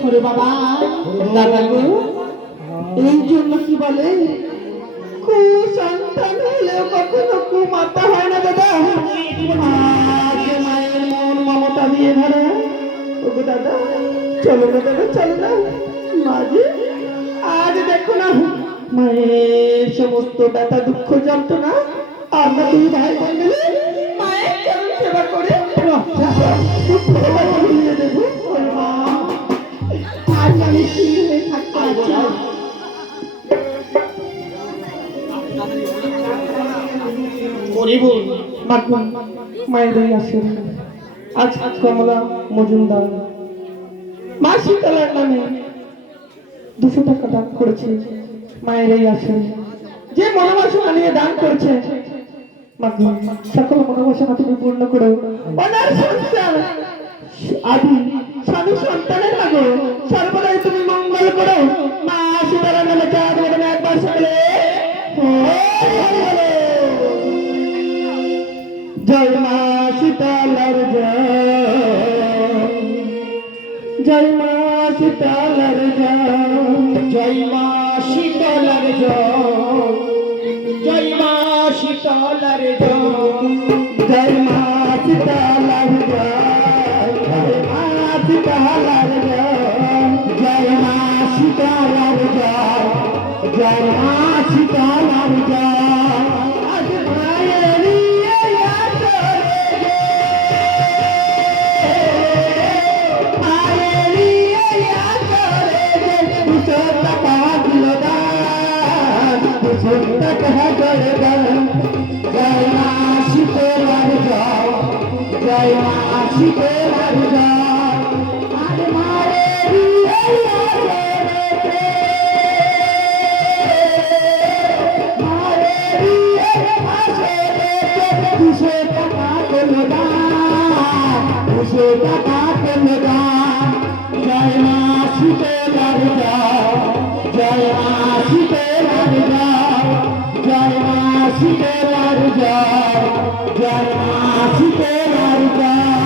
ওরে বাবা দাদা এই জন্য কি বলে কুসন্তান হলেও কখনো কুমাতা হয় না দাদা মায়ের মন মমতা দিয়ে ধরে ওগো দাদা চলো না দাদা চলো না মাঝে আজ দেখো না মায়ের সমস্ত ব্যথা দুঃখ যন্ত্রণা আমরা দুই ভাই বোন মিলে মায়ের সেবা করে মায়ের এই আসেন আজ কমলা মজুমদার। মা শীতলার দুশো টাকা দান করেছে। মায়ের এই যে মনোবাসনা নিয়ে দান করেছে। সকল মনোবাসনা তুমি পূর্ণ করো। অনার সংসার, আদি স্বামী সন্তানের মাগো জয় মা শীতলার জয়। মা শীতলার জয় মা শীতলার জয় মা শীতলার জয় মা শীতলার জয় মা শীতলার জয় মা শীতলার জয়। জয় মা শীতলার জয় জয় মা মা শীতলার জয় জয় মা শীতলার জয়